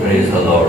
Praise the Lord.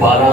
12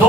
2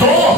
2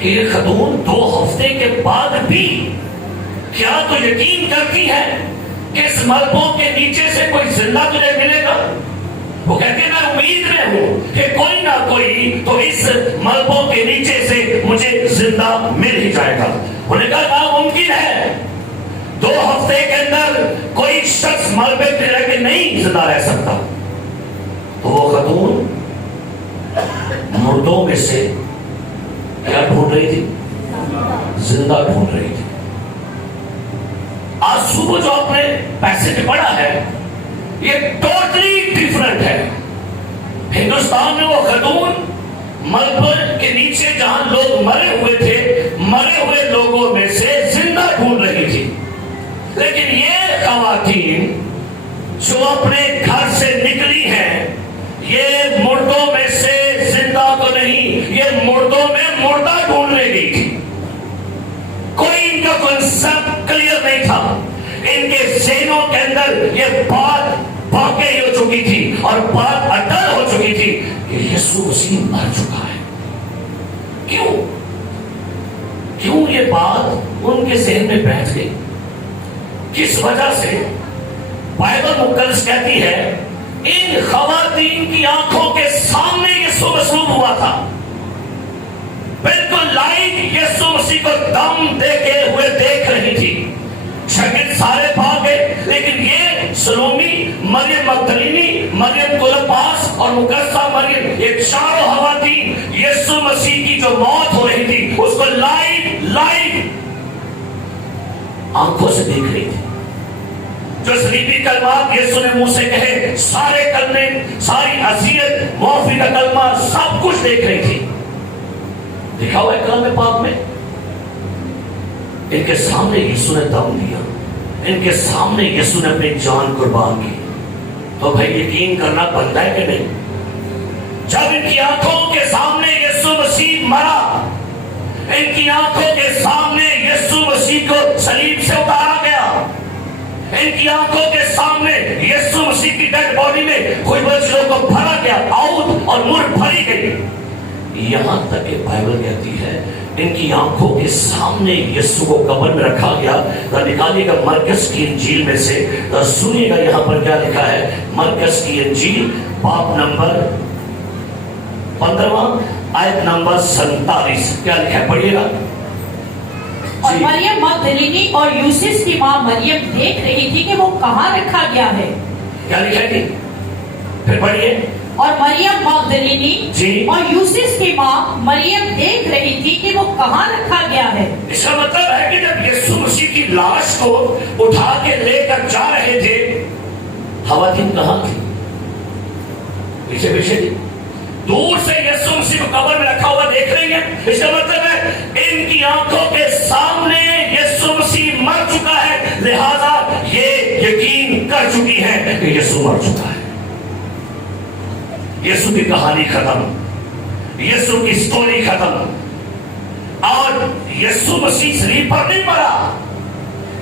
کہ یہ خاتون 2 ہفتے کے بعد بھی کیا تو یقین کرتی ہے کہ اس ملبوں کے نیچے سے کوئی زندہ تجھے ملے گا؟ وہ کہتے ہیں میں امید میں ہوں کہ کوئی نہ کوئی تو اس ملبوں کے نیچے سے مجھے زندہ مل ہی جائے گا. انہوں نے کہا ناممکن ہے، 2 ہفتے کے اندر کوئی شخص ملبے پہ رہ کے نہیں زندہ رہ سکتا. تو وہ خاتون مردوں میں سے کیا ڈھونڈ رہی تھی؟ زندہ ڈھونڈ رہی تھی. آج صبح جو آپ نے پیسے پہ پڑھا ہے یہ ٹوٹلی ڈیفرنٹ ہے. ہندوستان میں وہ خاتون ملبے کے نیچے جہاں لوگ مرے ہوئے تھے، مرے ہوئے لوگوں میں سے زندہ ڈھونڈ رہی تھی. لیکن یہ خواتین جو اپنے گھر سے نکلی ہیں، یہ مردوں میں سے زندہ کو نہیں، یہ مردوں میں مردہ ڈھونڈنے گئی تھی. کوئی ان کا کنسپٹ کلیئر نہیں تھا. ان کے ذہنوں کے اندر یہ بات واقعی ہو چکی تھی اور بات اٹل ہو چکی تھی کہ یسوع مسیح مر چکا ہے. کیوں یہ بات ان کے ذہن میں بیٹھ گئی؟ کس وجہ سے؟ بائبل مقدس کہتی ہے ان خواتین کی آنکھوں کے سامنے یسوع مصلوب ہوا تھا، بالکل لائٹ یسوع مسیح کو دم دیتے ہوئے دیکھ رہی تھی. شاگرد سارے بھاگ گئے، لیکن یہ سلومی، مریم مگدلینی، مریم کلوپاس اور مقدسہ مریم، یہ چاروں خواتین یسوع مسیح کی جو موت ہو رہی تھی اس کو لائٹ آنکھوں سے دیکھ رہی تھی. جو صلیبی کلمات یسوع نے منہ سے کہے، سارے کلمے، ساری اذیت، معافی کا کلمہ، سب کچھ دیکھ رہی تھی. لکھا ہوا ہے کلام پاک میں ان کے سامنے یسوع نے دم دیا، ان کے سامنے یسوع نے اپنی جان قربان کی. تو بھائی یقین کرنا بنتا ہے کہ نہیں؟ جب ان کی آنکھوں کے سامنے یسوع مسیح مرا، ان کی آنکھوں کے سامنے یسوع مسیح کو صلیب سے اتارا گیا، ان کی آنکھوں کے سامنے یسوع مسیح کی ڈیڈ باڈی میں خوشبو کو بھرا گیا، آؤت اور مر بھری گئی. یہاں تک کہ بائبل کہتی ہے ان کی آنکھوں کے سامنے یسوع کو قبر میں رکھا گیا. نکالیے گا مرکز کی انجیل میں سے، سنیے گا یہاں پر کیا لکھا ہے. مرکز کی انجیل باب نمبر 15 آیت نمبر 47 کیا لکھا ہے؟ پڑھیے گا. اور مریم مگدلینی اور یوسف کی ماں مریم دیکھ رہی تھی کہ وہ کہاں رکھا گیا ہے. کیا لکھا ہے؟ پھر پڑھیے. اور مریم مگدلینی اور یوسف کی ماں مریم دیکھ رہی تھی کہ وہ کہاں رکھا گیا ہے. اس کا مطلب ہے کہ جب یسوع مسیح کی لاش کو اٹھا کے لے کر جا رہے تھے، خواتین کہاں تھی؟ پیچھے پیچھے تھی. دور سے یسوع مسیح کو قبر میں رکھا ہوا دیکھ رہی ہیں. اس کا مطلب ہے ان کی آنکھوں کے سامنے یسوع مسیح مر چکا ہے، لہذا یہ یقین کر چکی ہے کہ یسوع مر چکا ہے. یسوع کی کہانی ختم، یسوع کی سٹوری ختم. اور یسوع مسیح صلیب پر نہیں مرا.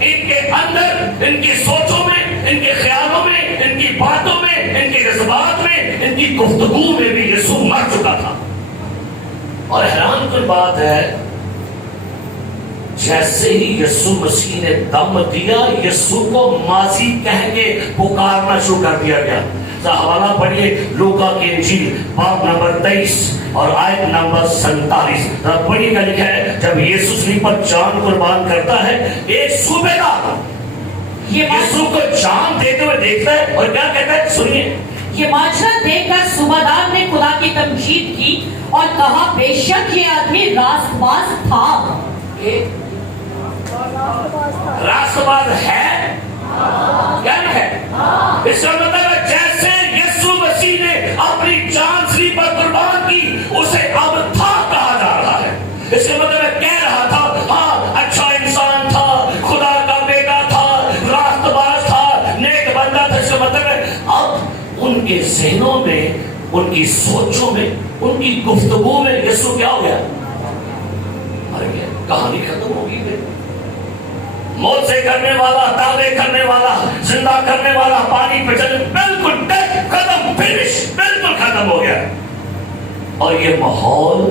ان کے اندر، ان کی سوچوں میں، ان کے خیالوں میں، ان کی باتوں میں، ان کے جذبات میں، ان کی گفتگو میں بھی یسوع مر چکا تھا. اور حیران کن بات ہے، جیسے ہی یسوع مسیح نے دم دیا، یسوع کو ماضی کہہ کے پکارنا شروع کر دیا گیا. حوالہ پڑھیے لوکا کی انجیل باب نمبر 23 اور آیت نمبر 47. پڑھیے گا. لکھا ہے جب یسوع صلیب پر جان قربان کرتا ہے، ایک صوبیدار یسوع کو جان دیتے ہوئے دیکھتا ہے اور کیا کہتا ہے؟ سنیے. یہ ماجرا دیکھ کر صوبیدار نے خدا کی تمجید کی اور کہا بے شک یہ آدمی راست باز تھا. راست باز ہے؟ کیا ہے؟ اس کا مطلب ہے جیسے یسوع مسیح نے اپنی جان صلیب پر قربان کی، اسے اب تھا کہا جا رہا ہے. اس کا مطلب ہے کہہ رہا تھا ہاں اچھا انسان تھا، خدا کا بیٹا تھا، راست باز تھا، نیک بندہ تھا. اس کا مطلب ہے اب ان کے ذہنوں میں، ان کی سوچوں میں، ان کی گفتگو میں یسوع کیا ہو گیا؟ مر گیا. کہانی ختم ہو گئی. موت سے کرنے والا، دعوے کرنے والا، زندہ کرنے والا، پانی پہ چلنے، بالکل ڈیتھ ختم، فنش، بالکل ختم ہو گیا. اور یہ ماحول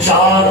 4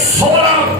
16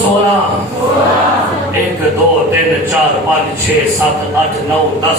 16। 1 2 3 4 5 6 7 8 9 10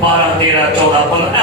12 13 14 15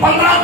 15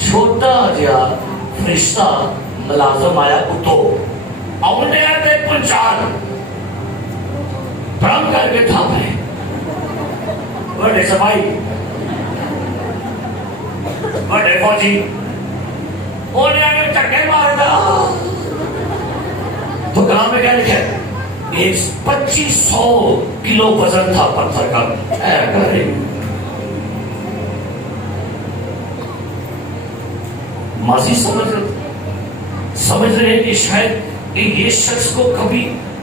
چھوٹا جہا فرشتہ ملازم آیا اتو آؤنڈے آتے پنچار پرام کر کے تھا پہ بڑے سفائی بڑے فوجی انہیں آگے چکے مارے دا تو کلام میں کیا لکھے 2500 کلو وزن تھا پتھر کا اے کرے ماضی سمجھ رہے ہیں کہ شاید یہ شخص کو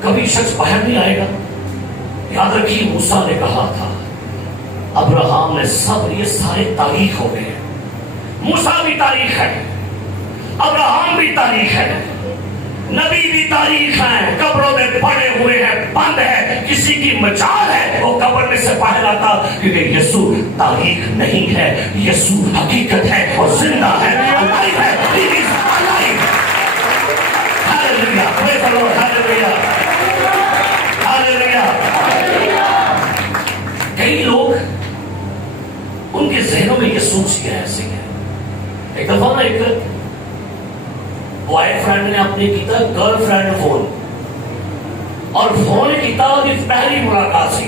کبھی شخص باہر نہیں آئے گا. یاد رکھیے موسیٰ نے کہا تھا ابراہم نے سب یہ سارے تاریخ ہو گئے. موسیٰ بھی تاریخ ہے, ابراہم بھی تاریخ ہے, نبی بھی تاریخ ہیں, قبروں میں پڑے ہوئے ہیں, بند ہے, کسی کی مجال ہے وہ قبر میں سے باہر آتا, کیونکہ یسوع تاریخ نہیں ہے, یسوع حقیقت ہے اور زندہ ہے, alive ہے, he is alive. Hallelujah, praise the Lord, hallelujah, hallelujah. کئی لوگ ان کے ذہنوں میں یہ سوچ گیا ایسے ہے. ایک دفعہ نا ایک بوائے فرینڈ نے اپنے کیتا گرل فرینڈ فون, اور فون کیتا اور پہلی ملاقات سی,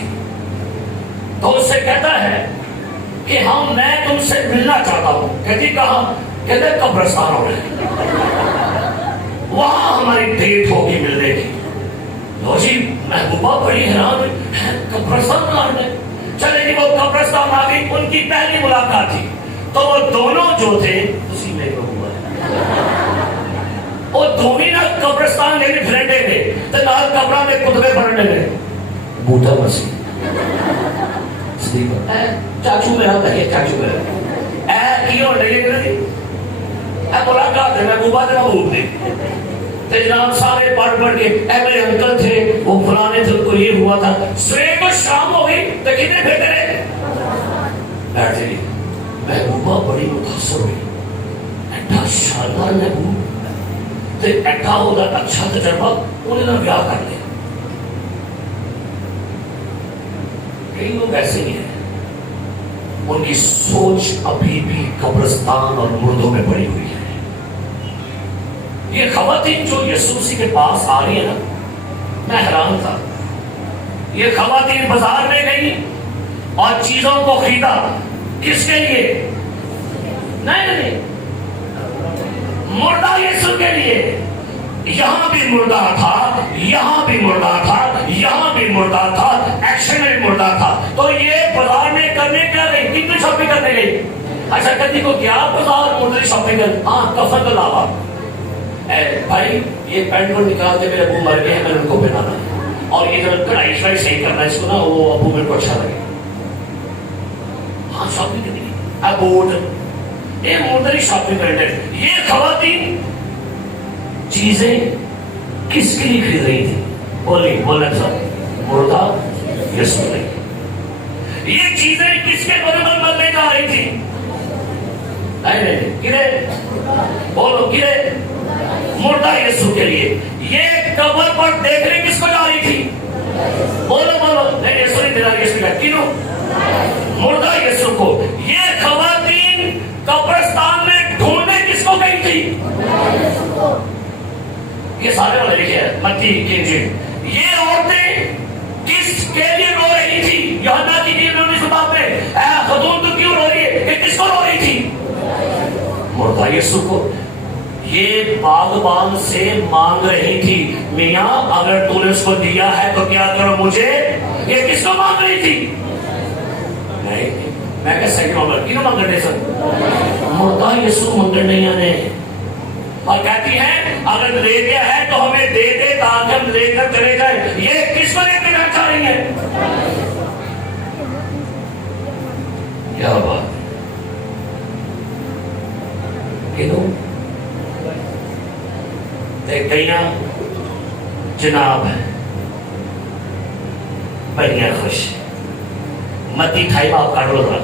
تو اس سے کہتا ہے کہ میں تم سے ملنا چاہتا ہوں. کہتی کہاں؟ کہتے قبرستان ہو رہے, وہاں ہماری ڈیٹ ہوگی ملنے کی. لو جی محبوبہ بڑی حیران ہوئی, قبرستان بنا رہے, چلے جی وہ قبرستان آ گئی. ان کی پہلی ملاقات تھی, تو وہ دونوں جو تھے اسی میں ہوا ہے, وہ دونوں نا قبرستان میری فرینڈے تھے, تو نال قبرہ میں کتبے پڑھنے گئے. بوٹا مسیح چاچو میرا تکے, چاچو میرا اے کیوں ڈگے گئے اے ملاقات ہے محبوبہ دے محبوب دے. تو جناب سارے پڑھ کے اے میرے انکل تھے, وہ فلانے تھے, کو یہ ہوا تھا. سویر کو شام ہو گئی تو کتنے پھرتے رہے بیٹھے گی. محبوبہ بڑی متاثر ہوئی, ایٹا شاندار محبوب, تو ایٹا ہوگا اچھا تجربہ, انہیں نہ بیاہ کر لیا. کئی لوگ ایسے ہی ہیں, ان کی سوچ ابھی بھی قبرستان اور مردوں میں پڑی ہوئی ہے. یہ خواتین جو یسوع مسیح کے پاس آ رہی ہے نا, میں حیران تھا. یہ خواتین بازار میں گئی اور چیزوں کو خریدا, کس کے لیے؟ نہیں, مردہ یسوع کے لیے. یہاں بھی مردہ تھا, یہاں بھی مردہ تھا, یہاں بھی مردہ تھا, ایکشن میں مردہ تھا. تو یہ بازار میں کرنے کیا گئی؟ کتنی شاپنگ کرنے گئی؟ اچھا کہتی کو کیا بازار مردے شاپنگ کر, ہاں کفن کا لاوا. بھائی یہ پینٹ کو نکال کے میرے ابو مر گئے ہیں, میں نے ان کو پہنانا ہے, اور یہ جو کڑھائی شڑائی صحیح کرنا ہے اس کو نا, وہ ابو میرے کو اچھا لگے. ہاں شاپنگ کرنی ہے, ابوٹ یہ مردری شاپنگ کرنے. یہ خواتین چیزیں کس کے لیے خرید رہی تھی؟ بولنا سب مردہ یسوع نے. یہ چیزیں کس کے بدل بدلنے جا رہی تھی؟ نہیں کرے بولو, کرے مردہ یسوع کے لیے. یہ قبر پر دیکھنے کس کو جا رہی تھی؟ بولو نہیں, یسوع نہیں دینا, یسوع کا کیوں مردہ یسوع کو. یہ خواتین قبرستان میں ڈھونڈنے کس کو گئی تھی؟ یہ سارے والے لکھے ہیں متی کی انجیل. یہ عورتیں کس کے لیے رو رہی تھی؟ یوحنا کی انجیل 19 باب میں, اے خاتون تو کیوں رو رہی ہے؟ کہ کس کو رو رہی تھی؟ مردہ یسوع کو. یہ باغبان سے مانگ رہی تھی, میاں اگر تو نے اس کو دیا ہے تو کیا کرو مجھے. یہ کس کو مانگ رہی تھی؟ نہیں, میں کہ سیکنڈ نمبر کیوں مانگ رہے سر؟ مردہ یسوع مانگ نہیں آنے, اور کہتی ہیں اگر لے گیا ہے تو ہمیں دے دے تاکہ ہم لے کر چلے جائیں. یہ کس کو لے کے جانا چاہ رہی ہے؟ کیا بات کہوں کئیاں جناب ہیں بڑیاں خوش, متی کھائی باپ کاٹ لو رہا,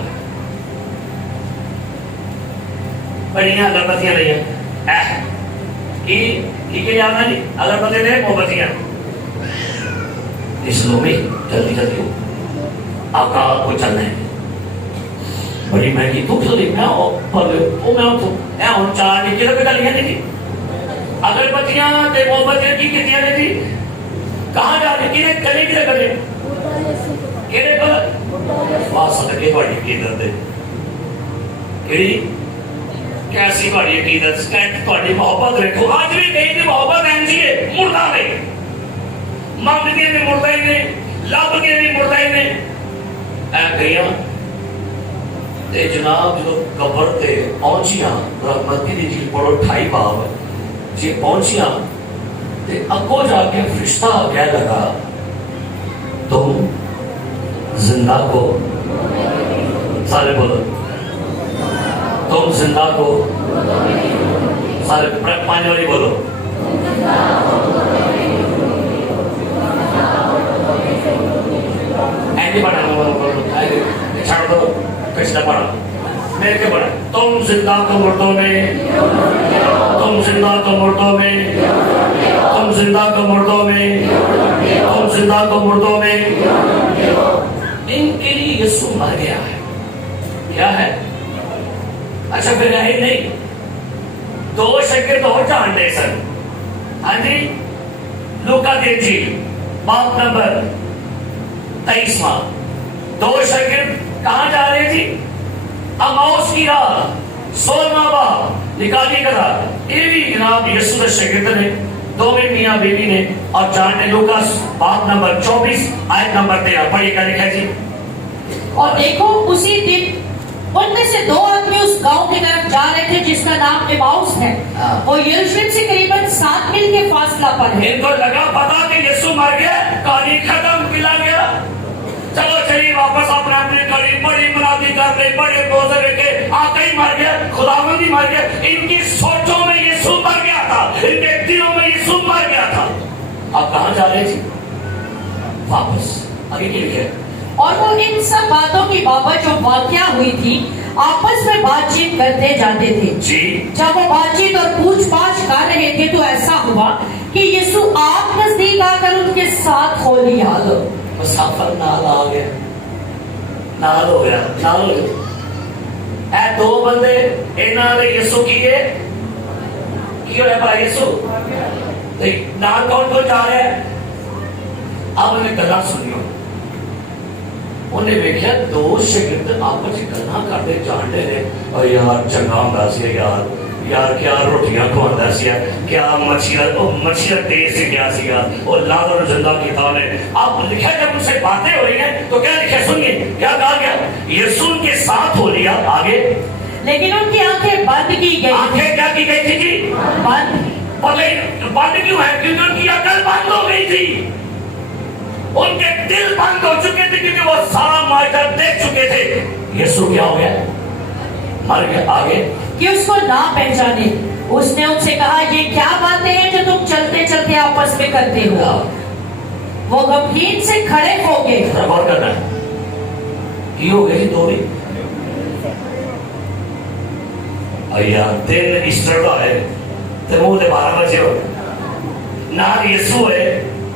بڑیاں اگربتیاں نہیں ہیں ٹھیک ہے جانا نہیں, اگربتی دے مومبتیاں اس لو میں جلدی جلدی ہو, آقا کو چلنا ہے. بڑی مہنگی تو کیوں دیکھنا پر او میں تو اے ہن چار نکے تے گل نہیں تھی اگر بچیاں تے محبت کی کیتیاں نے تھی کہاں جا کے کنے کرے کیڑے پر واسطے کے بڑی کی درد ہے کیڑی کیسی بڑی عقیدت سٹینڈ تہاڈی محبت رکھو اج بھی کہیں دی محبت اینجی ہے مردہ نہیں منگدی نے مردہ ہی نے لب کے بھی مردہ ہی نے اے گئیاں تے جناب جو قبر تے پہنچیاں رحمتی دی جی پڑھو 28 باب جی پہنچیاں تے اگوں جا کے فرشتہ کہہ لگا تم زندہ کو سارے بولو تم زندہ کو سارے پانچ والی بولو ایسے پڑھا چھاڑ دو پچھلا پڑھا میرے کے پڑھا تم زندہ کو مردوں میں تم زندہ کو مردوں میں تم زندہ کو مردوں میں تم زندہ کو مردوں میں ان کے لیے یسوع مر گیا ہے کیا ہے اچھا پھر ہے نہیں دو شاگرد اور جانتے سن ہاں جی لوکا کی انجیل باب نمبر 23واں دو شاگرد کہاں جا رہے تھی اماؤس کی راہ 16واں باب نکالی کا راہ یہ بھی جناب یسوع کے شاگرد نے دو میں میاں بیوی نے اور جانتے لوکا باب نمبر 24 آیت نمبر 13 پڑھیے کیا لکھا جی اور دیکھو اسی دن ان میں سے دو آدمی اس گاؤں کی طرف جا رہے تھے جس کا نام ایماؤس ہے وہ یروشلم سے قریباً 7 میل کے فاصلہ پر ہے ان کو لگا پتا کہ یسوع مر گیا کہانی ختم پلا گیا چلو چلیے واپس اپنے اپنے قریب بڑی منادی کر لے بڑے روزے رکھے آقا ہی مر گیا خداوند ہی مر گیا ان کی سوچوں میں یسوع مر گیا تھا ان کے دلوں میں یسوع مر گیا تھا آپ کہاں جا رہے تھے واپس آگے کی لکھے اور وہ ان سب باتوں کی بابت جو واقعہ ہوئی تھی آپس میں بات چیت کرتے جاتے تھے جی جب وہ بات چیت اور پوچھ پاچھ کر رہے تھے تو ایسا ہوا کہ یسوع آپ نزدیک آ کر ان کے ساتھ کھو لیا مسافر نال آ گیا نال ہو گیا نال ہو گیا اے دو بندے انہاں نے یسوع کیے کی ہویا بھائی یسوع نال کون کو جا رہا ہے اب انہیں گلا سنیو انہیں دیکھا دو شاگرد آپس گلاں کرتے جانتے نے اور یار چنگا ہوندا سی یار کیا روٹیاں کھواندا سی کیا مچھیاں تیز سے کیا سی اور لازر زندہ کیتا انہیں اب لکھا جب ان سے باتیں ہو رہی ہیں تو کیا لکھا سنیے کیا کہا گیا یسوع ان کے ساتھ ہو لیا آگے لیکن ان کی آنکھیں بند کی گئی آنکھیں کیا کی گئی تھی جی بند کیوں ہے کیونکہ ان کی عقل بند ہو گئی تھی ان کے دل بند ہو چکے تھے کیونکہ وہ سارا معجزہ دیکھ چکے تھے یسوع کیا ہو گیا مر گیا آگے کہ اس کو نہ پہچانے اس نے ان سے کہا یہ کیا باتیں ہیں جو تم چلتے چلتے آپس میں کرتے ہو وہ غمگین سے کھڑے ہو گئے غور کرنا کی ہو گئی تو بھی ایا دن ایسٹر دا ہے تے منہ دے 12 بجے ہو نال یسوع ہے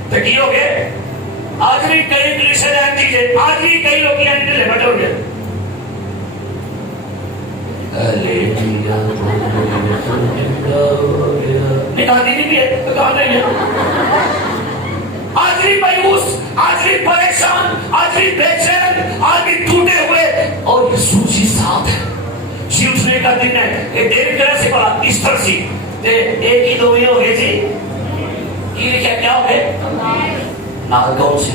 تے کی ہو گئے آج بھی کئی کلیسے دے چیزیں آج بھی کئی لوگ یہاں لے بیٹھے ہو گئے نکال دی نہیں ہے نکال نہیں ہے آج بھی مایوس آج بھی پریشان آج بھی بے چین آج بھی ٹوٹے ہوئے اور یسوع جی ساتھ ہے جی اٹھنے کا دن ہے ایک دیر طرح سے پڑا ایسٹر سی ایک ہی دو ہی ہو گئے جی یہ لکھا کیا ہو گئے نال کون سی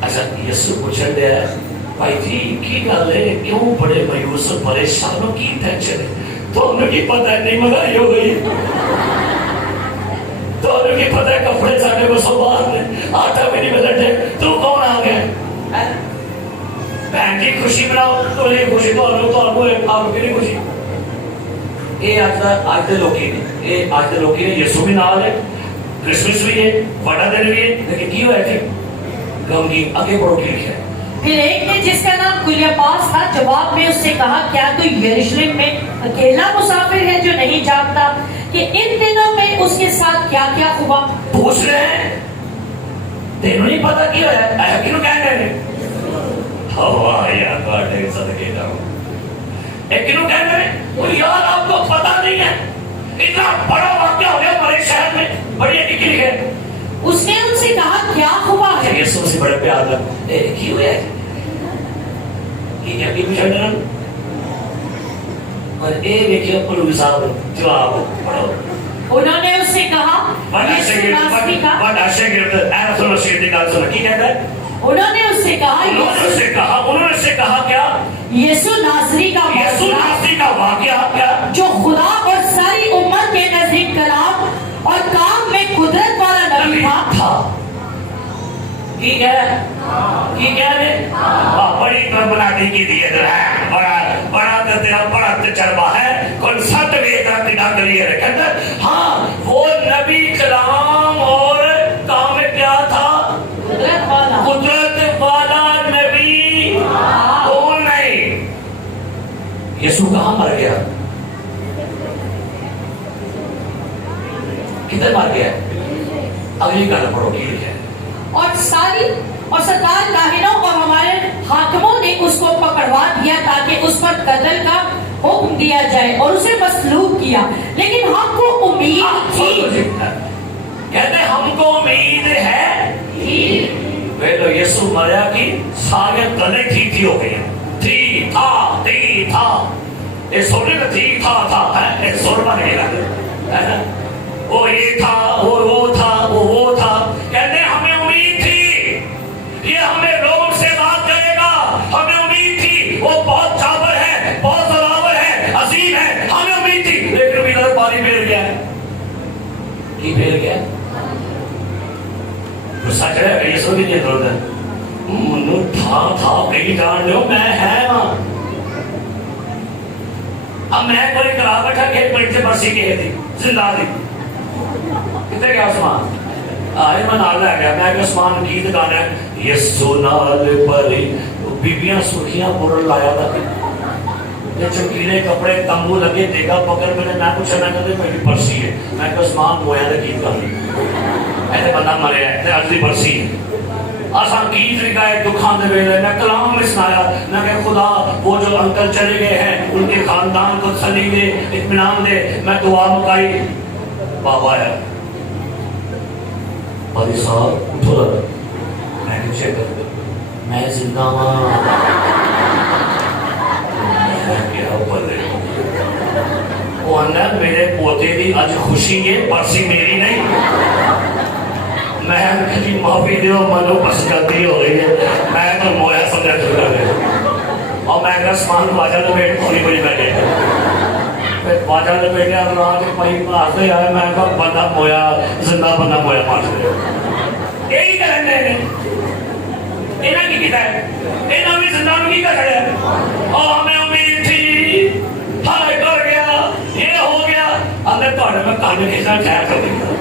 اچھا یسوع پوچھن دیا ہے بھائی جی کی گل ہے کیوں بڑے مایوس پریشانوں کی ٹینشن ہے تو انہوں کی پتہ ہے نہیں مگائی ہو گئی تو انہوں کی پتہ ہے کپڑے ساڑھے کو سو باہر نے آٹا بھی نہیں ملتے تو کون آ گیا بہن کی خوشی بناؤ تو یہ خوشی تو آپ کی نہیں خوشی یہ آج دے لوکی نے یہ آج دے لوکی نے یسوع بھی نال ہے کرسمس بھی ہے بڑا دن بھی ہے لیکن کی ہوا ہے غمگین آگے بڑھو کی لکھا ہے پھر ایک نے جس کا نام کلیوپاس تھا جواب میں اس سے کہا کیا تو یروشلم میں اکیلا مسافر ہے جو نہیں جانتا کہ ان دنوں میں اس کے ساتھ کیا کیا ہوا پوچھ رہے ہیں تینوں نہیں پتا کیا ہے کیوں کہہ رہے ہیں ہوا یا کاٹے صدقے جاؤ. لیکن وہ کہتے ہیں وہ یار آپ کو پتا نہیں ہے اتنا بڑا واقعہ ہو گیا ہمارے شہر میں, بڑی نکلی ہے. اس نے ان سے کہا کیا ہوا ہے؟ یسوع سے بڑے پیار لگا کی ہوا ہے یہ کیا کی مشاہدہ اور اے دیکھئے پلوی صاحب جواب پڑھو. انہوں نے اس سے کہا یسوع ناصری کا. بڑا شاگرد اے رسول اللہ شیطان کا سنا کی کہتا ہے. انہوں نے اس سے کہا انہوں نے کہا کیا؟ یسوع ناصری کا یسوع ناصری کا واقعہ کیا جو خدا اور ساری امت کے نزدیک کلام اور کام میں قدرت والا نبی تھا. ٹھیک ہے ٹھیک ہے بڑی بنانے کی دیت ہے بڑا تیرا بڑا تجربہ ہے کل سات ویدہ تیرا کلیے رکھتا. ہاں وہ نبی کلام اور کام میں کیا تھا؟ قدرت والا نبی. وہ نہیں. یسوع کہاں مر گیا؟ کدھر مر گیا؟ اگلی گل پڑھو کی ہے. اور ساری اور 70 کاہنوں اور ہمارے حاکموں نے اس کو پکڑوا دیا تاکہ اس پر قتل کا حکم دیا جائے اور اسے مصلوب کیا. لیکن ہم کو امید تھی. کہتے ہم کو امید ہے تو یسوع مریا کی سارے گلے تھی ہو گئی تھی تھا یہ سونے کا تھی تھا ایک سورما نہیں لگا وہ یہ تھا وہ تھا وہ تھا. کہتے ہمیں امید تھی یہ ہمیں روم سے بات کرے گا. ہمیں امید تھی وہ بہت جابر ہے بہت زلاور ہے عظیم ہے. ہمیں امید تھی لیکن امید اور پانی پھیل گیا ہے. کی پھیل گیا غصہ چڑھے گا. یسوع کی نہیں ضرورت ہے منو تھا کہیں جان لو میں ہے نا. اب میں کوئی کرا بیٹھا کہ ایک منٹ سے برسی کی تھی زندہ تھی کتنے گیا عثمان آئے میں نال لے گیا. میں کہ عثمان کی دکان ہے یسوع نال پری بیبیاں سرخیاں پور لایا تھا یہ چمکیلے کپڑے تمبو لگے دیکھا پکڑ میں نے پوچھا میں کہتے میری برسی ہے. میں کہ عثمان گویا نے گیت کر لی ایسے بندہ مرے ہے عرضی برسی ہے. آسان گیت لکھائے دکھان دے ویلے میں کلام میں سنایا. میں کہ خدا وہ جو انکل چلے گئے ہیں ان کے خاندان کو تسلی دے اطمینان دے. میں دعا مکائی بابا ہے بھائی صاحب اٹھو رہا میں کہ چیک کر میں زندہ ہوں. میں کیا بلے وہ اندر میرے پوتے دی آج خوشی ہے برسی میری نہیں. میں کسی معافی دیو منو پس جلدی ہو رہی ہے. میں تو مویا سمجھا چکا ہے اور میں کہ سمان واجہ لپیٹ تھوڑی بڑی بیٹھے پھر واجہ لپیٹے اللہ کے پائی مارتے آئے. میں کہ بندہ مویا زندہ بندہ مویا مارتے یہی کرنے ہیں انہاں کی کتا ہے انہاں بھی زندہ کی کر رہے ہیں. اور ہمیں امید تھی ہائے کر گیا یہ ہو گیا. اندر توڑے میں کانے کھیسا خیر کر دیا.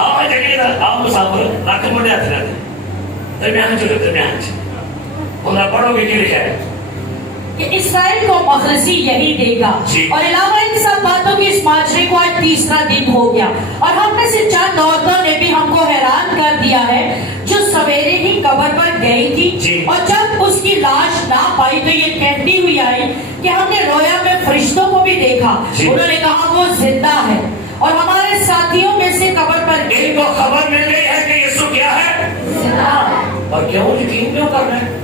آؤ جگہ آؤ مسافر رکھ مڑے ہاتھ رہتے درمیان چلے درمیان چلے انہیں پڑھو گے کی لکھا ہے کہ اسرائیل کو مخلصی یہی دے گا. اور علاوہ ان سب باتوں کی اس معاشرے کو آج تیسرا دن ہو گیا اور ہم میں سے چند عورتوں نے بھی ہم کو حیران کر دیا ہے جو سویرے ہی قبر پر گئی تھی اور جب اس کی لاش نہ پائی تو یہ کہتی ہوئی آئی کہ ہم نے رویا میں فرشتوں کو بھی دیکھا. انہوں نے کہا وہ زندہ ہے. اور ہمارے ساتھیوں میں سے قبر پر ان کو خبر مل گئی ہے کہ یسوع کیا ہے زندہ. اور کیا وہ یقین کیوں کر رہے ہیں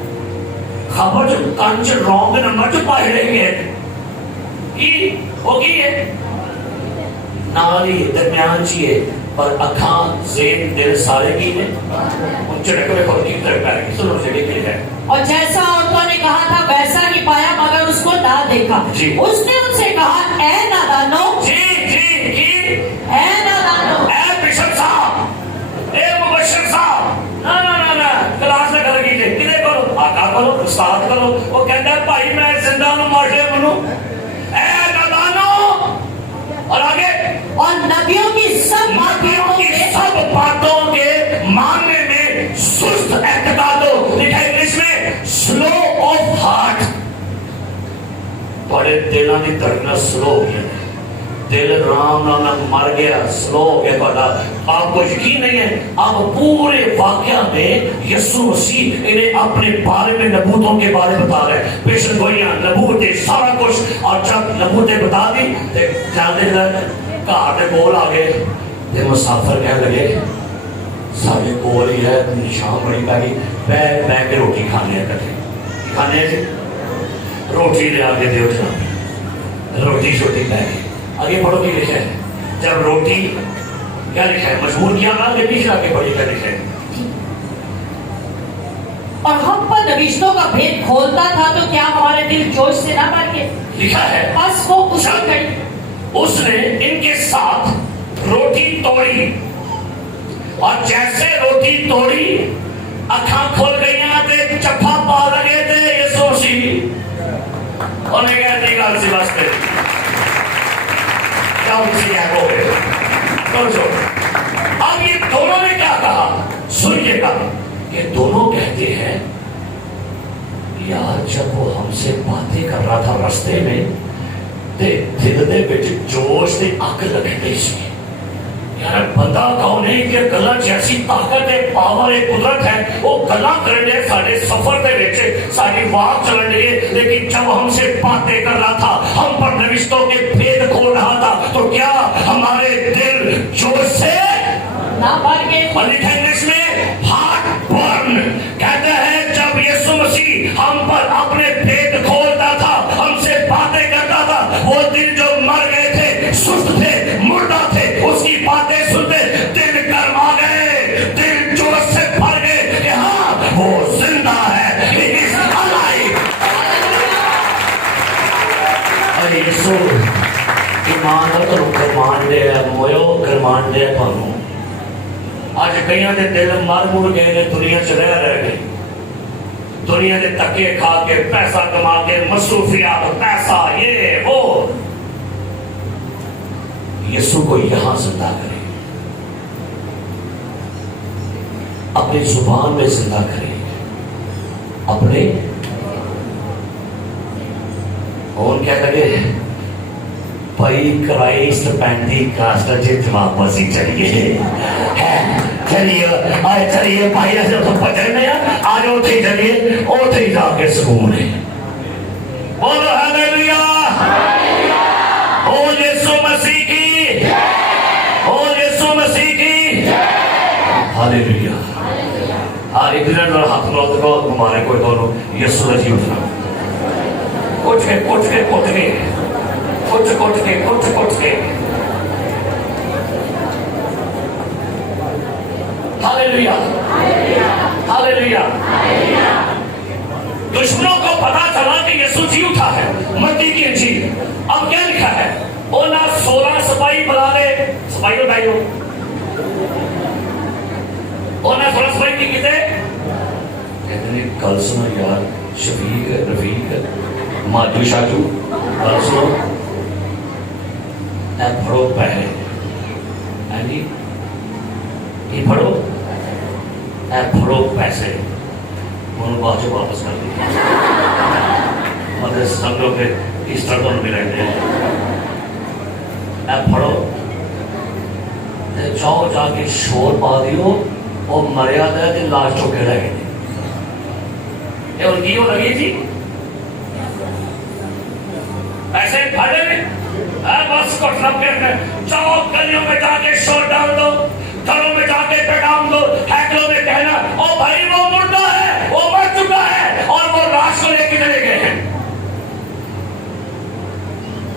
خبر جو کنچ رونگ نمبر جو پائی رہی ہے کی ہوگی ہے نالی درمیان چیئے اور اکھاں زین دل سارے کی نے ان چڑک میں خود کی طرف پہ رہی سنو سے دیکھ لیا ہے. اور جیسا عورتوں نے کہا تھا ویسا ہی پایا مگر اس کو نہ دیکھا. اس نے ان سے کہا اے نادانو اے نادانو اے بشپ صاحب اے مبشر صاحب نا کلاس نہ کر گیجئے کدھے کرو آقا کرو استاد کرو. وہ کہتا ہے بھائی میں زندہ نو مارٹے منو اے نادانو. اور آگے اور نبیوں کی سب باتوں کے ماننے میں سست اعتقادوں لکھا انگلش میں سلو آف ہارٹ. بڑے دلوں کی دھڑکن سلو ہو گئی دل رام نام مر گیا، سلو ہو گیا تھوڑا، آپ کو یقین نہیں ہے. اب پورے واقعہ میں یسوع مسیح انہیں اپنے بارے میں نبوتوں کے بارے بتا رہے ہیں، پیشن گوئیاں، نبوتیں، سارا کچھ. اور جب نبوتیں بتا دی جانے لگے گھر کے کول آ گئے تے مسافر کہنے لگے سارے کول ہی ہے، شام بڑی پی گئی، بہ کے روٹی کھانے ہیں کٹھے. کھانے ہیں جی، روٹی لے آ کے دیو جناب، روٹی شوٹی پہ گئی. آگے پڑھو کی لکھا ہے، جب روٹی کیا لکھا ہے، مجبور کیا نا کہ پیچھے آگے پڑھی کیا لکھا ہے. اور ہم پر نوشتوں کا بھید کھولتا تھا تو کیا ہمارے دل جوش سے نہ بھر گئے. لکھا ہے بس وہ اس کی گئی، اس نے ان کے ساتھ روٹی توڑی، اور جیسے روٹی توڑی اکھاں کھول گئیاں تے چپا پا لگے تے یسوع مسیح انہیں کہتے گل سی واسطے کیا ان سے یہ ہو گئے. اب یہ دونوں نے کیا کہا سنیے گا، یہ دونوں کہتے ہیں یار جب وہ ہم سے باتیں کر رہا تھا رستے میں تے دل دے وچ جوش تے اگ لگے سی. یار بندہ کون ہے کہ گلاں جیسی طاقت ہے، پاور ہے، قدرت ہے، وہ گلاں کرن دے سارے سفر دے وچ ساری واک چلن دے. لیکن جب ہم سے باتیں کر رہا تھا، ہم پر نوشتوں کے بھید کھول رہا تھا، تو کیا ہمارے دل جوش سے نہ بھر گئے. اور لکھا انگلش میں ہارٹ برن کہتا ہے جب یسوع مسیح ہم پر اپنے بھید کھولتا تھا، ہم سے باتیں کرتا تھا، وہ دل جو مر گئے تھے، سست تھے، مردہ تھے، اس کی باتیں سنتے دل گرما گئے، دل جوش سے بھر گئے کہ ہاں وہ زندہ ہے. ارے یسوع ایمان تو گرمان دے مویو گرمان دے تھانوں. آج کئیاں دے دل مر مر گئے نے، دنیا چ رہ گئے، دنیا دے تکے کھا کے، پیسہ کما کے، مصروفیات، پیسہ، یہ وہ. یسوع کو یہاں زندہ کرے، اپنی زبان میں زندہ کرے، اپنے اور کیا لگے بھائی کرائسٹ پینٹی کاسٹر جیت واپس ہی چلیے چلیے آئے چلیے بھائی ایسے تو پچھر میں آج اوٹھے چلیے اوٹھے جا کے سکون ہے. بولو ہلیلویا، او یسوع مسیح کی، او یسوع مسیح کی ہلیلویا. ہر ایک دن ہاتھ میں کو ہمارے کوئی دونوں یسوع مسیح اٹھنا کچھ کے کچھ کے کچھ کے کچھ کچھ کے کچھ کچھ کے ہلیلویا ہلیلویا. دشمنوں کو پتا چلا کہ یسوع جی اٹھا ہے. متی کی انجیل اب کیا لکھا ہے، او نہ 16 سپاہی بلا لے، سپاہی بتائی ہو، او نہ 16 سپاہی کی کتے کہتے ہیں کل سنو یار شفیق رفیق ماجو شاجو کل سنو اے پڑھو پہلے یہ پڑھو اے پڑھو پیسے انہوں بعد جو واپس کر دیا مطلب سمجھو کہ اس طرح دونوں میں رہتے ہیں. اے پڑھو جاؤ جا کے شور پا دیو وہ مریا دے تے لاش چوکے رہ گئے یہ ان کی وہ لگی تھی ایسے پھڑے میں بس کو سب کے جاؤ گلیوں میں جا کے شور ڈال دو، گھروں میں جا کے پیغام دو، ہیکلوں میں کہنا او بھائی وہ مردہ ہے، وہ مر چکا ہے اور وہ لاش کو لے کے چلے گئے ہیں.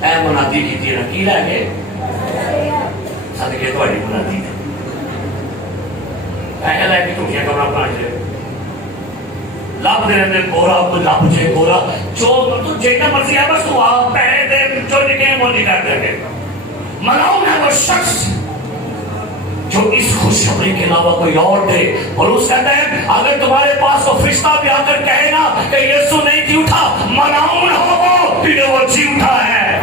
اے منادی کی تھی نا کی لے گئے صدقے تھوڑی منادی نے پہلے لے کے ٹوٹیاں کمرہ بنا کے لب دے رہے گورا تو لب جے گورا جو تو جینا مرضی ہے بس تو آپ پہلے دے جو نکے وہ نکال دے گے. ملعون ہے وہ شخص جو اس خوشخبری کے علاوہ کوئی اور دے. پولس کہتا ہے اگر تمہارے پاس وہ فرشتہ بھی آ کر کہے نا کہ یسوع نہیں جی اٹھا، ملعون ہو وہ کہ وہ جی اٹھا ہے.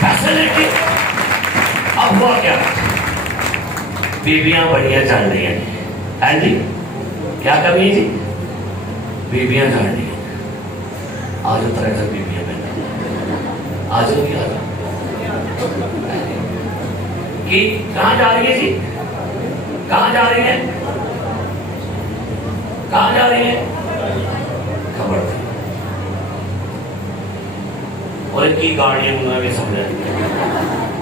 پیسے لے کے اب ہوا کیا، بیویاں بڑیاں چل رہی ہیں. ہاں جی کیا کمی جی، بیویاں چل رہی ہیں. آج طرح سے بیویاں بہن آج نہیں آ کہ کہاں جا رہی ہے جی؟ کہاں جا رہی ہے؟ کہاں جا رہی ہے؟ خبر تھی اور ان کی گاڑیاں انہوں نے سمجھا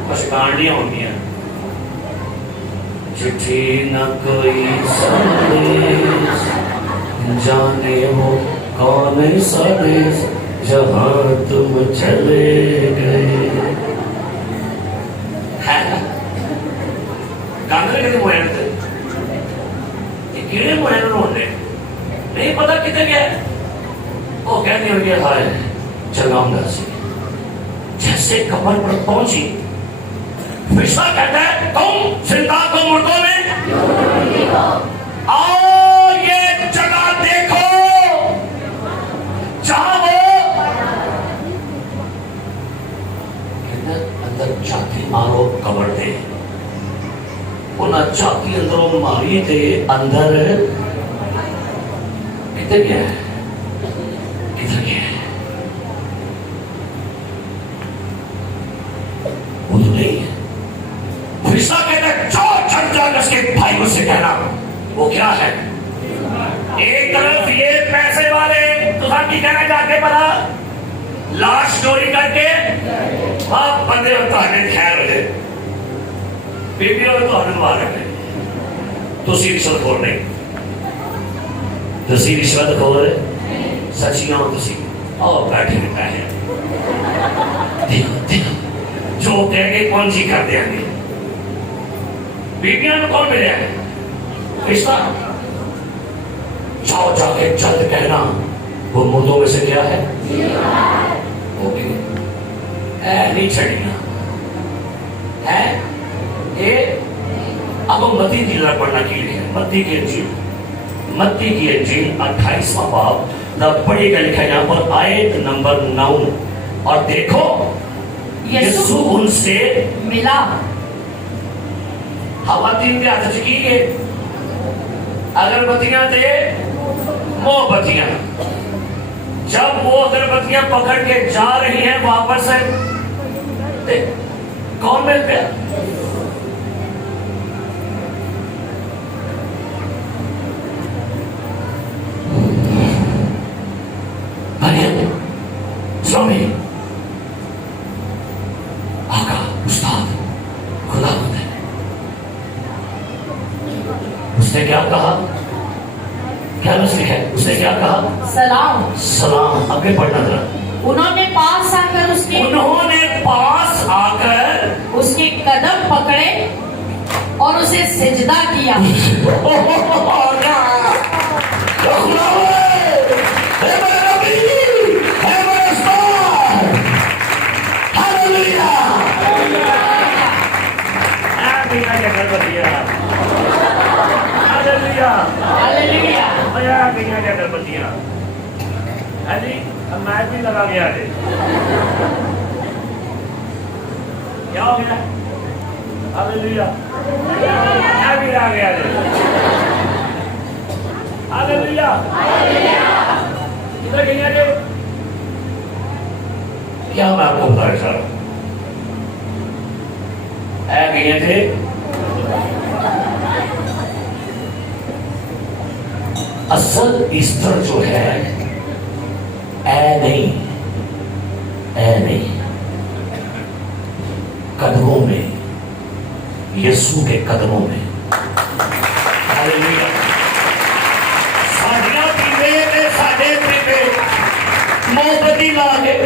بس گاڑیاں ہوتی ہیں چٹھی نہ کوئی سندیش جانے وہ کون سدیش جہاں تم چلے گئے گانے کے موہین تھے یہ کیڑے موہین ہونے نہیں پتا کتنے گیا وہ کہنے ہو گیا تھا چلاؤں گا سی جیسے قبر پر پہنچی فرشتہ کہتا ہے تم زندہ کو مردوں میں آؤ یہ جگہ دیکھو جہاں وہ اندر چاتی مارو قبر دے انہاں چاتی اندروں ماری دے اندر کدھر گیا ہے کدھر گیا ہے وہ تو نہیں ہے فرشتہ کہتا ہے جو چھٹ جا اس کے بھائیوں سے کہنا وہ کیا ہے ایک طرف یہ پیسے والے تو کی کہنا جا کے پڑا لاش چوری کر کے آپ بندے اور تاہنے خیر ہو جائے بیبی اور تو ہمیں مبارک ہے تو سی رشوت خور نہیں تو سی رشوت خور سچیاں تو سی اور بیٹھے رہتا ہے دیکھو دیکھو جو کہہ گئے کون سی کر دیں گے بیبیاں میں کون ملے ہیں رشتہ جاؤ جا کے جلد کہنا وہ مردوں میں سے کیا ہے اوکے نہیں چھڑیاں ہے یہ اب متی کی لڑ پڑھنا کی لئے متی کی انجیل 28واں باب نہ پڑھے گا لکھا یہاں پر آیت نمبر 9 اور دیکھو یسوع ان سے ملا خواتین کے ہاتھ چکی گئے اگربتیاں دے مومبتیاں جب وہ اگربتیاں پکڑ کے جا رہی ہیں واپس سے کون مل پیا مریم سوامی آقا استاد خدا ہوتا ہے اس نے کیا کہا کیا لکھا ہے اس نے کیا کہا سلام سلام آگے پڑھنا تھا انہوں نے پاس آ کر اس کے قدم پکڑے اور اسے سجدہ کیا میں بھی لگا گیا ہے کیا ہو گیا ہاللیلویا میں بھی آ گیا ہے ہاللیلویا ادھر گیا ہے کیا میں آپ کو بتا رہا ہوں اے گئے تھے اصل ایسٹر جو ہے اے نہیں قدموں میں یسوع کے قدموں میں ہاللیلویا ساڈیاں پیندے تے ساڈے پیندے مومبتی لا کے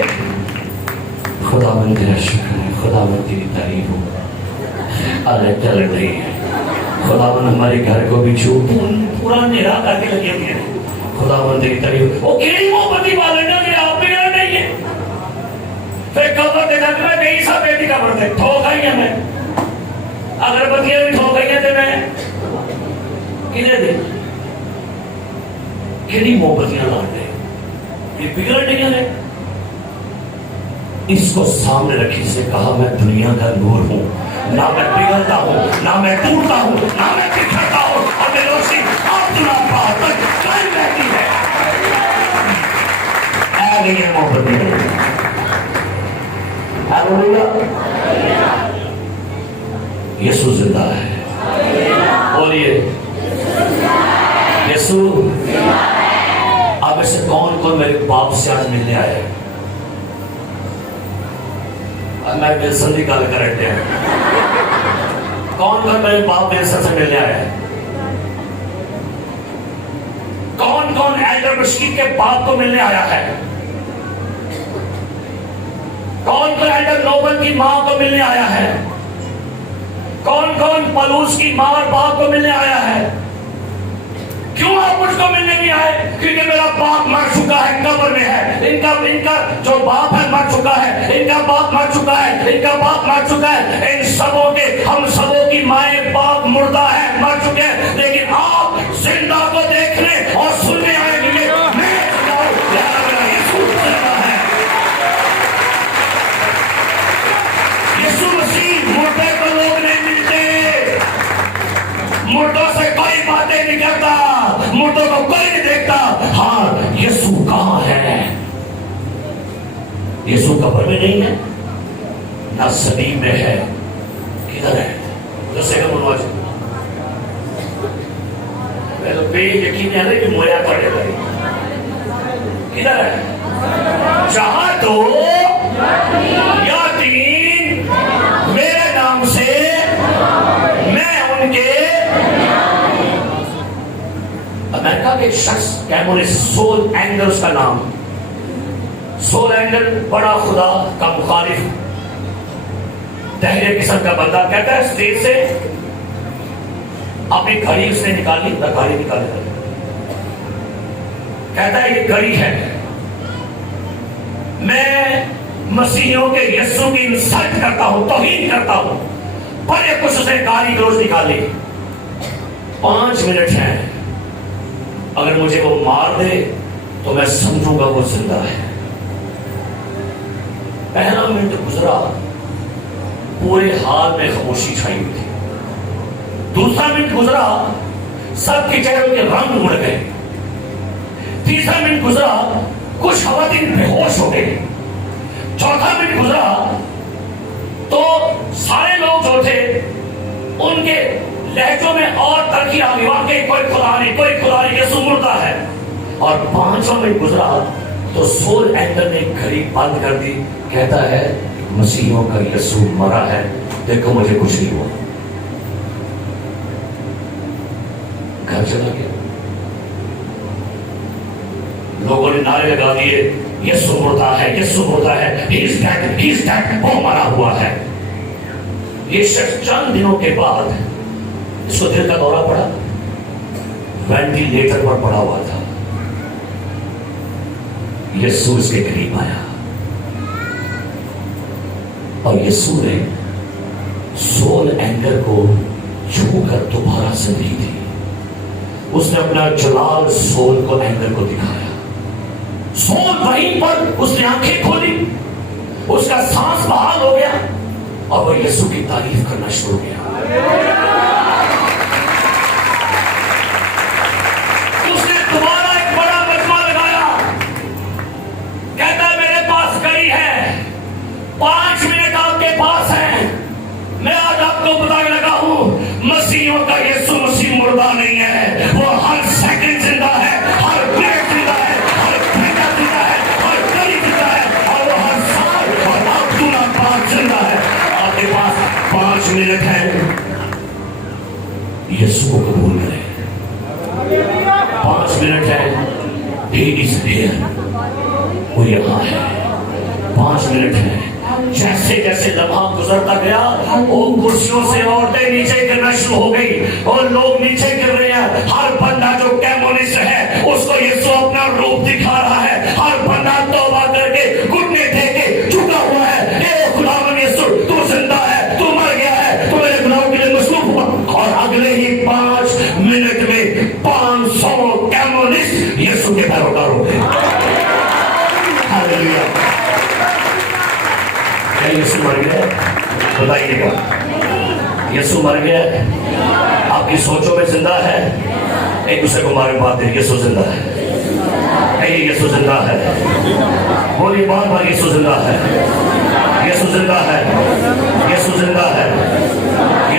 خداوند تیرا شکر ہے خداوند تیری تعریف ہو اللہ چل رہی ہے خداوند ہمارے گھر کو بھی چھو پورا اندھیرا کر کے لگی ہوئی ہے خداوند تیری تعریف وہ کیڑی مومبتی والے نے یہ آپ بھی نہیں ہے پھر قبر دے دکھ میں نہیں سا بیٹی قبر دے ٹھوک آئی ہیں میں اگربتیاں بھی ٹھوک آئی ہیں تے میں کدھے دے کیڑی مومبتیاں لا دے یہ بگڑ نہیں ہے اس کو سامنے رکھی سے کہا میں دنیا کا نور ہوں نہ میں پگھلتا ہوں نہ میں ٹوٹتا ہوں نہ میں بکھرتا ہوں اور میری روشنی ابدنا پار تک قائم رہتی ہے اے گئی ہے محبت ہاللیلویا یسوع زندہ ہے. بولیے یسوع. اب ایسے کون کون میرے باپ سے آج ملنے آئے؟ میں ولسن کی گل کر رہے ہیں. کون کون میرے باپ ولسن سے ملنے آئے ہیں؟ کون کون ایلڈر مشکیت کے باپ کو ملنے آیا ہے؟ کون کون ایلڈر نوبل کی ماں کو ملنے آیا ہے؟ کون کون پلوس کی ماں اور باپ کو ملنے آیا ہے؟ کیوں آپ مجھ کو ملنے نہیں آئے؟ کیونکہ میرا باپ مر چکا ہے، قبر میں ہے. ان کا جو باپ ہے مر چکا ہے. ان کا باپ مر چکا ہے. ان کا باپ مر چکا ہے. ان سبوں کے، ہم سبوں کی مائیں باپ مردہ ہے، مر چکے ہیں. لیکن آپ زندہ کو دیکھنے اور سننے آئے گے. میں زندہ ہوں، میرا یسوع زندہ ہے. یسوع مسیح. مردے کو لوگ نہیں ملتے، مردوں سے کوئی باتیں نہیں کرتا، مردوں کو کوئی نہیں دیکھتا. ہاں یسوع کہاں ہے؟ یسوع قبر میں نہیں ہے، نہ صلیب میں ہے. کدھر ہے؟ دوسرے کا منواج میں تو بے یقین ہے نا کہ مویا پڑے گا. کدھر ہے؟ جہاں دو یا تین میرے نام سے، میں ان کے. امریکہ کے ایک شخص کیمونس، سول اینگر اس کا نام. سول اینگر بڑا خدا کا مخالف دہرے قسم کا بندہ. کہتا ہے اسٹیج سے اپنی گھڑی اس نے نکالی، گھڑی نکالی. کہتا ہے یہ گھڑی ہے، میں مسیحیوں کے یسوع کی انسلٹ کرتا ہوں، توہین کرتا ہوں. پر یہ کچھ اس نے گالی گلوچ نکالی. 5 منٹ ہیں، اگر مجھے وہ مار دے تو میں سمجھوں گا وہ زندہ ہے. پہلا منٹ گزرا، پورے حال میں خاموشی چھائی ہوئی تھی. دوسرا منٹ گزرا، سب کے چہروں کے رنگ اڑ گئے. تیسرا منٹ گزرا، کچھ خواتین بے ہوش ہو گئے. چوتھا منٹ گزرا تو سارے لوگ جو تھے ان کے لہجوں میں اور ترقی آ گئی. واقعی کوئی خدا نہیں، کوئی خدا نہیں، یسوع مردہ ہے. اور 5واں منٹ گزرا تو سول اینگر نے گھڑی بند کر دی. کہتا ہے مسیحیوں کا یسوع مرا ہے، دیکھو مجھے کچھ نہیں ہوا. گھر چلا گیا. لوگوں نے نعرے لگا دیے یسوع مردہ ہے، یسوع مردہ ہے، he is dead, he is dead. وہ مرا ہوا ہے. یہ شخص چند دنوں کے بعد اس کو دل کا دورہ پڑا، وینٹیلیٹر پر پڑا ہوا تھا. یسوع اس کے قریب آیا اور یسوع نے سول اینگر کو چھو کر دوبارہ زندگی دی. اس نے اپنا جلال سول کو اینگر کو دکھایا. سول وہیں پر اس نے آنکھیں کھولی، اس کا سانس بحال ہو گیا اور وہ یسوع کی تعریف کرنا شروع کیا. اس نے دوبارہ ایک بڑا مجمع لگایا. کہتا ہے میرے پاس گھڑی ہے، 5 منٹ آپ کے پاس ہیں. میں آج آپ کو بتانے لگا ہوں مسیحیوں کا یسوع مسیح مردہ نہیں ہے. وہ ہر سیکنڈ زندہ ہے، ہر منٹ زندہ ہے، ہر گھنٹہ زندہ ہے، ہر گھڑی زندہ ہے، اور وہ ہر سال اور اب دنیا پاک زندہ ہے. آپ کے پاس 5 منٹ ہے، یسوع کو قبول کریں. 5 منٹ ہے. He is here. وہ یہاں ہے. 5 منٹ ہے. جیسے جیسے لمحہ گزرتا گیا وہ کرسیوں سے عورتیں نیچے گرنا شروع ہو گئی اور لوگ نیچے گر رہے ہیں. ہر بندہ جو کیمونسٹ ہے اس کو یسوع اپنا روپ دکھا رہا ہے. ہر بندہ توبہ کر کے گھٹنے دے کے جھکا ہوا ہے. اے خداوند یسوع تو زندہ ہے، تو مر گیا ہے، تو میرے گناہوں کے لیے مصلوب ہوا. اور اگلے ہی 5 منٹ میں 500 کیمونسٹ یسوع کے پیروکار ہو گئے. ہاللیلویا. یسوع مر گیا؟ بتائیے گا. یسوع مر گیا؟ آپ کی سوچوں میں زندہ ہے. ایک دوسرے کو مارے بات دیں یسوع زندہ ہے. یسوع زندہ ہے. بولیے بار بار یسوع زندہ ہے. یسوع زندہ ہے. یسوع زندہ ہے.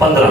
15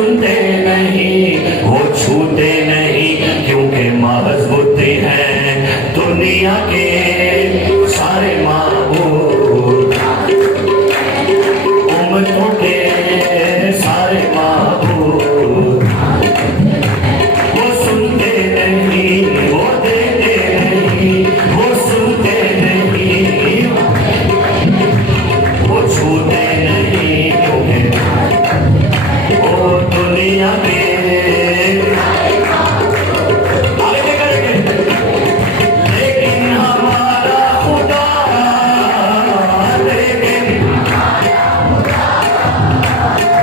سنتے نہیں وہ چھوتے نہیں کیونکہ محض بتی ہیں دنیا کے سارے معبود امتوں کے سارے معبود وہ سنتے نہیں وہ دیتے نہیں وہ سنتے نہیں وہ چھوتے نہیں کیونکہ وہ دنیا میں لیکن ہمارا خدا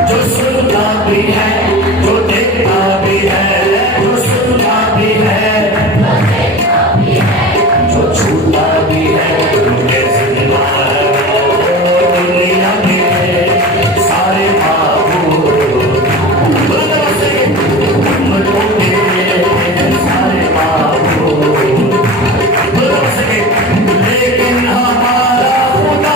جو سنتا بھی ہے جو دیکھتا بھی ہے جو سنتا بھی ہے جو چھوتا بھی ہے کیونکہ زندہ ہے وہ دنیا کے سارے معبود امتوں کے سارے معبود لیکن ہمارا خدا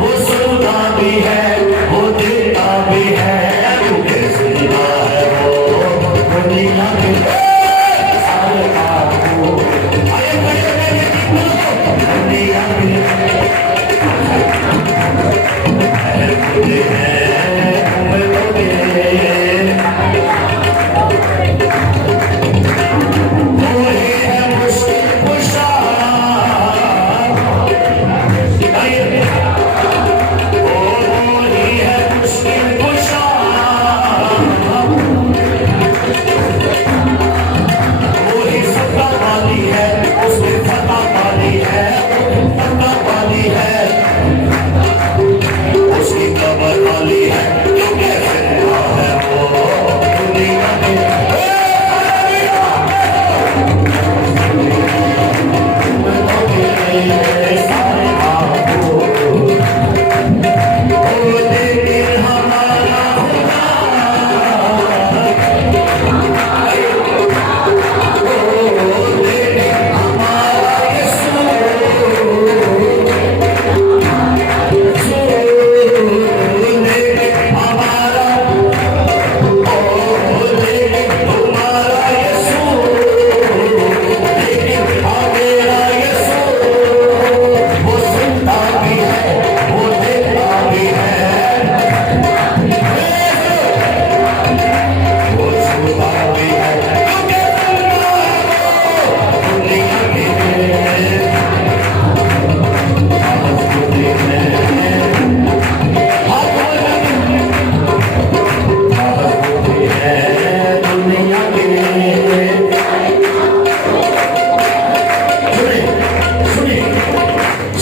وہ سنتا بھی ہے وہ دیتا بھی ہے کیونکہ زندہ ہے وہ دنیا کے سارے معبود دنیا کے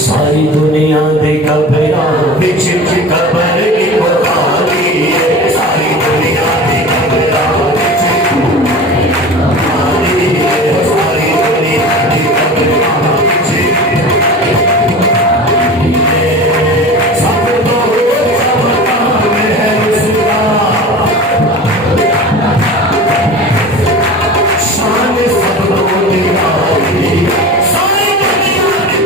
ساری دنیا دے قبراں وچ قبر کی بخاری ہے ساری دنیا دے قبراں وچ بخاری ہے ساری دنیا دے قبراں وچ سب تو سب ہے رسول شان سب تو نرالی ساری دنیا دے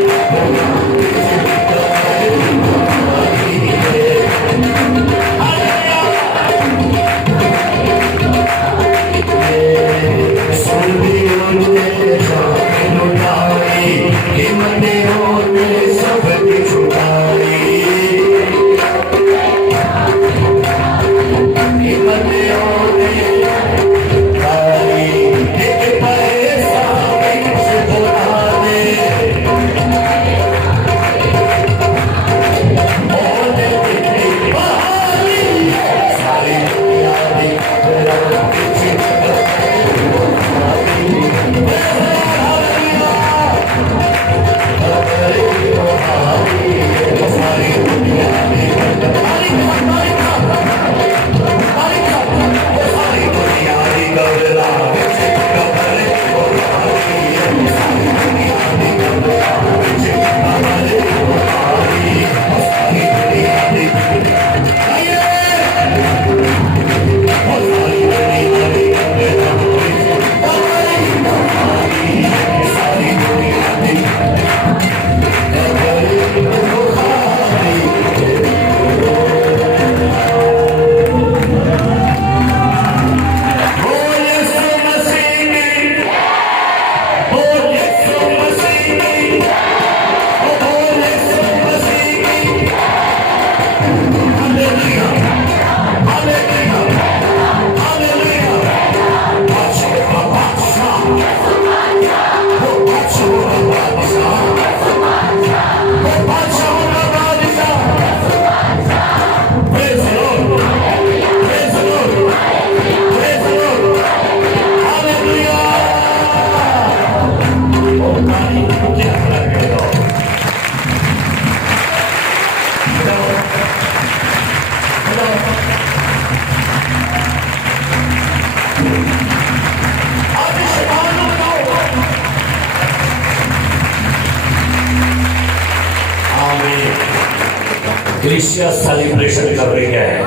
کلیسیا سیلیبریشن کر رہی ہے،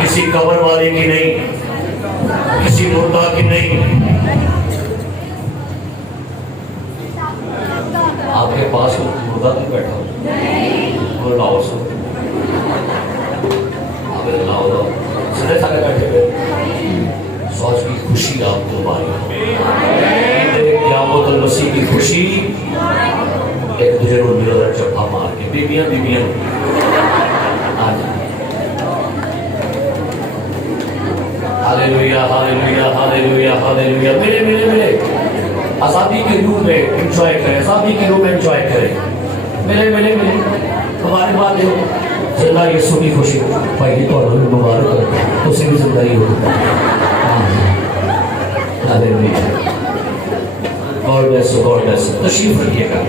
کسی قبر والے کی نہیں، کسی مردہ کی نہیں۔ آپ کے پاس مردہ نہیں بیٹھا ہو، لاؤ سو آپ لاؤ سارے سارے بیٹھے ہوئے، سوچ کی خوشی آپ کو باری قیامت المسیح کی خوشی، ایک دوسرے کو ملو چپا مار کے بیبیاں ہاللیلویا ہاللیلویا ہاللیلویا ہاللیلویا۔ ملے آزادی کے روح میں انجوائے کریں، آزادی کے روح میں انجوائے کریں، ملے ہمارے بعد زندہ یسوع کی خوشی پہلی تو ہمیں مبارک ہو، اسے بھی زندگی ہو۔ Hallelujah, God bless you, God bless you. تشریف رکھیے گا۔